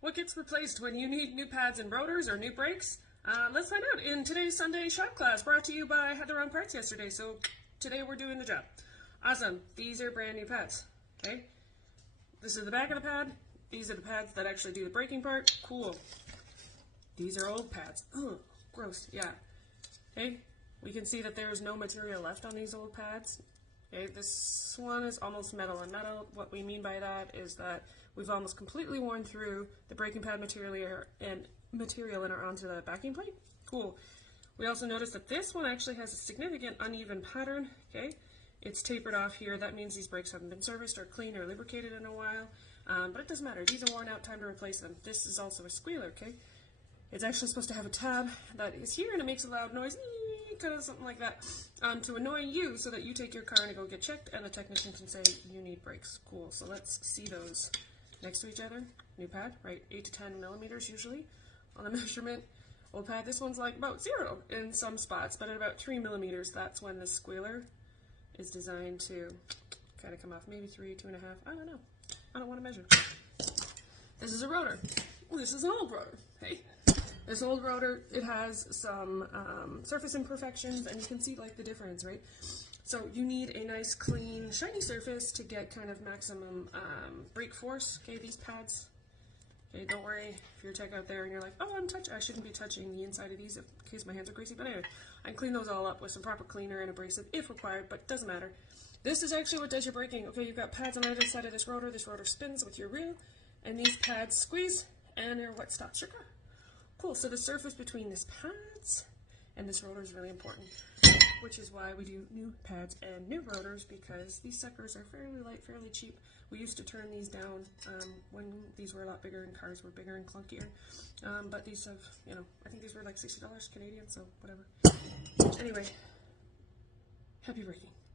What gets replaced when you need new pads and rotors or new brakes? Let's find out in today's Sunday shop class, brought to you by I had the wrong parts yesterday, so today we're doing the job. Awesome. These are brand new pads. Okay. This is the back of the pad. These are the pads that actually do the braking part. Cool. These are old pads. Ugh, gross. Yeah. Okay. We can see that there's no material left on these old pads. Okay, this one is almost metal on metal. What we mean by that is that we've almost completely worn through the braking pad material and are onto the backing plate. Cool. We also notice that this one actually has a significant uneven pattern. Okay, it's tapered off here. That means these brakes haven't been serviced or cleaned or lubricated in a while. But it doesn't matter. These are worn out. Time to replace them. This is also a squealer. Okay, it's actually supposed to have a tab that is here, and it makes a loud noise. Kind of something like that, to annoy you so that you take your car and go get checked and the technician can say you need brakes. Cool. So let's see those next to each other. New pad, right? 8 to 10 millimeters usually on the measurement. Old pad, this one's like about 0 in some spots, but at about 3 millimeters, that's when the squealer is designed to kind of come off. Maybe 3, 2.5. I don't know. I don't want to measure. This is a rotor. This is an old rotor. Hey. This old rotor, it has some surface imperfections, and you can see like the difference, right? So you need a nice, clean, shiny surface to get kind of maximum brake force. Okay, these pads. Okay, don't worry if you're a tech out there and you're like, oh, I shouldn't be touching the inside of these in case my hands are greasy. But anyway, I can clean those all up with some proper cleaner and abrasive if required, but it doesn't matter. This is actually what does your braking. Okay, you've got pads on either side of this rotor. This rotor spins with your reel, and these pads squeeze, and what stops your car. Cool, so the surface between this pads and this rotor is really important, which is why we do new pads and new rotors, because these suckers are fairly light, fairly cheap. We used to turn these down when these were a lot bigger and cars were bigger and clunkier, but these have, I think these were like $60 Canadian, so whatever. Anyway, happy braking.